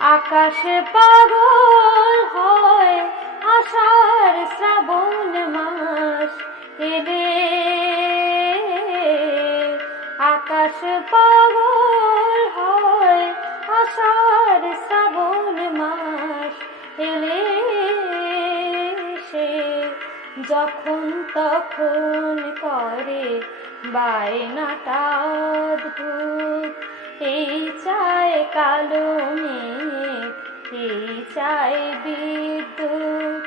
আকাশ পাগল হয় আষাঢ় শ্রাবণ মাস এলে। আকাশ পাগল হয় আষাঢ় শ্রাবণ মাস এলে। সে যখন তখন করে বায়নাটা অদ্ভুত। এই চায় কালো মেঘ, এই চায় বিদ্যুৎ।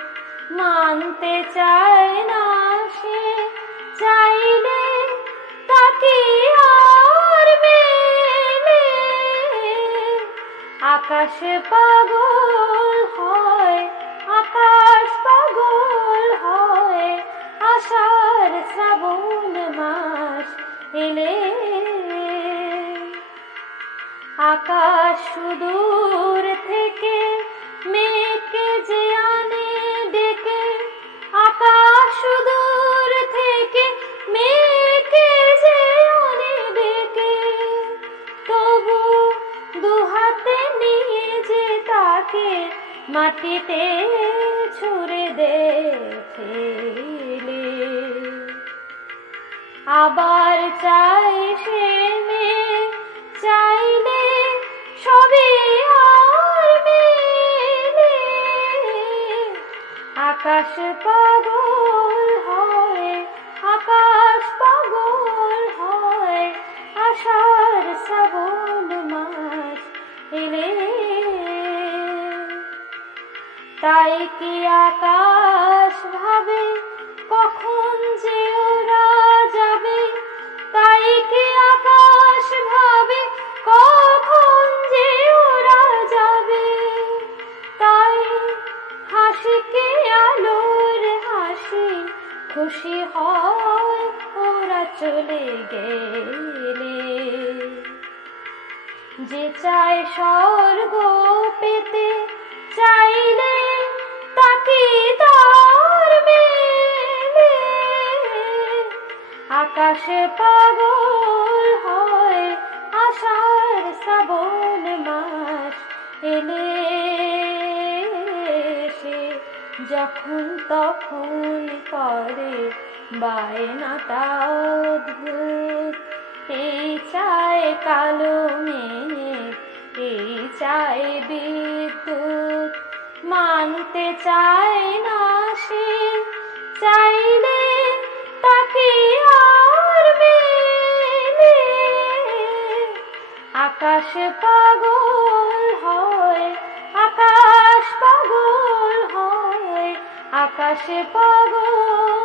মানতে চায় না সে, চাইলে তাকে আর মেলে। আকাশ পাগল হয়, আকাশ পাগল হয় আষাঢ় শ্রাবণ মাস এলে। আকাশ সুদূর থেকে মেঘকে যে আনে ডেকে। আকাশ সুদূর থেকে মেঘকে যে আনে ডেকে। তবু দুহাতে নিয়ে যে তাকে মাটিতে ছুঁড়ে দেয় ফেলে। আবার চাই সে মেঘ, চাইলে সবে আর মেলে। আকাশ পাগল হয়, আকাশ পাগল হয় আষাঢ় শ্রাবণ মাস এলে। তাই কি আকাশ ভাবে কখন যে ওরা যাবে। তাই কি আকাশ ভাবে কখন যে ওরা যাবে। তাই হাসিকে আলোর হাসি খুশি হয় ওরা চলে গেলে। যে চায় স্বর্গ পেতে, চাইলে তাকে তার মেলে। আকাশ পাগল হয় আষাঢ় শ্রাবণ মাস এলে। সে যখন তখন করে বায়নাটা অদ্ভুত। এই চায় কালো মেঘ, এই চায় বিদ্যুৎ। মানতে চায় না সে, চাইলে তাকে আর মেলে। আকাশ পাগল হয়, আকাশ পাগল হয় আকাশ পাগল।